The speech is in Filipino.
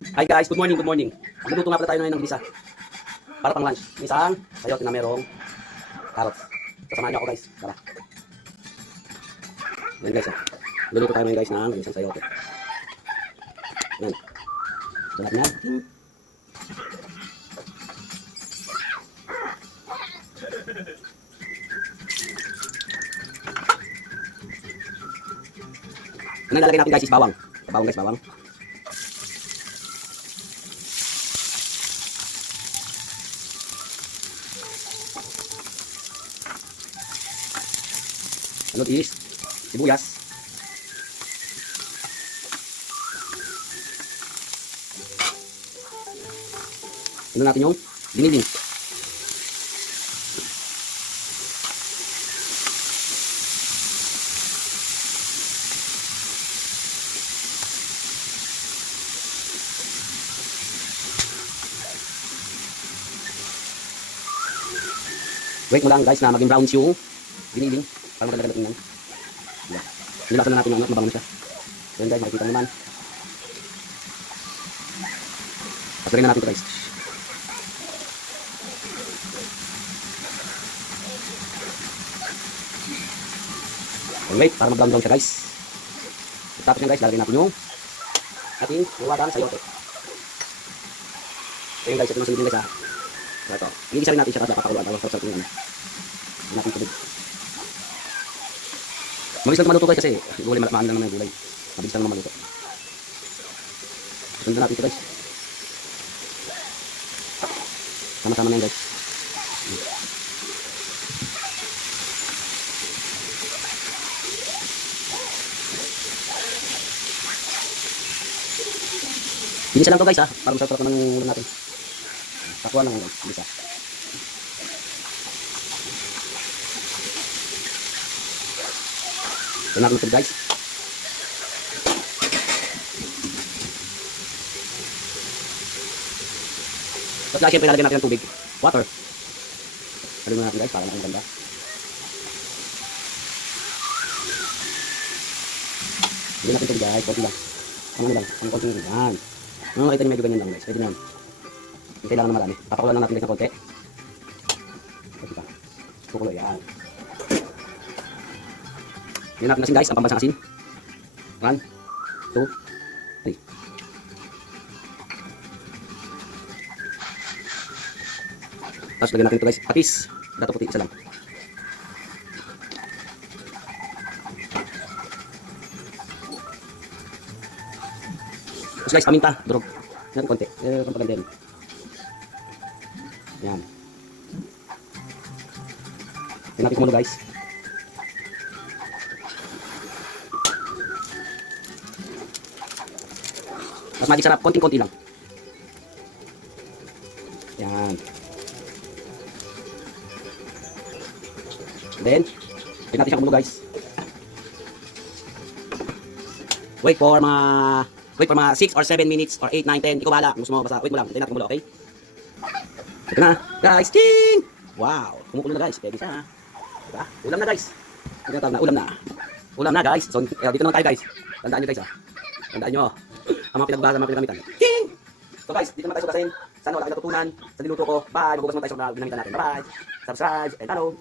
Hi guys, good morning, good morning. Nagluto nga pala tayo ngayon ng gisa. Para pang lunch. Isang sayote na merong carrots. Sasamahan niyo ako guys. Tara. Yan guys. Luluto tayo ngayon guys ng isang sayote. Yan. Sarap niyan. Ano ilalagay natin guys is bawang. Bawang guys, bawang. Sunod is sibuyas. Ano natin yung diniling. Wait mo lang guys na maging brownish yung diniling. Para maganda tingnan. Nilasan na natin ang mabango na siya. So yun guys, makikita naman. Patuloy na natin ito guys. So wait, para mag-brown siya guys. Tapos yan guys, lalagyan natin yung ating luwadang sayote. So yun guys, ito yung sayote guys ha. So ito, i-isa rin natin siya kasi napakuluan. Tapos sa tingnan. Natin tubig. Mabilis lang maluto guys kasi gulay, maano lang naman yung gulay. Mabilis lang naman maluto. Sundan natin ito guys. Sama-sama na yun guys. Binisa lang to guys ha, para masarap naman yung ulam natin. Takuan lang guys, bisa. Ito na ito guys. Tapos guys, siyempre lalagyan natin ng tubig. Water. Lalagyan natin guys, para natin ganda. Lalagyan natin tubig guys, konti lang. Ang lang, ang konti lang. Yan. Ang makita niyo medyo ganyan lang guys, pwede na yan. Hindi kailangan na marami. Papakulan lang natin guys ng konti. Kukulo, yan. Lagyan natin asin guys, ang pambansang asin. 1, 2, 3. Tapos lagyan natin ito guys, patis. Dato puti, isa lang. Tapos guys, paminta, durog. Yan, konti. Pampaganda. Yan. Lagyan natin kumulo guys. Mas magic sarap, konting-konti lang. Yan. Then, pwede natin siyang kumulo guys. Wait for mga 6 or 7 minutes or 8, 9, 10. Ikaw bahala. Kung gusto mo, basta wait mo lang. Hintayin natin kumulo, okay? Ito na. Guys, ting! Wow! Kumukulo na guys. Pwede siya. Diba? Ulam na guys. Ulam na. Ulam na guys. So, dito naman tayo guys. Tandaan nyo guys ha. Tandaan nyo. Ang mga pinagbasa, mga pinagamitan. King! So guys, dito naman tayo sukasin. Sana wala kayo natutunan sa niluto ko. Bye! Magugas naman tayo sa ginamitan natin. Bye! Subscribe and follow.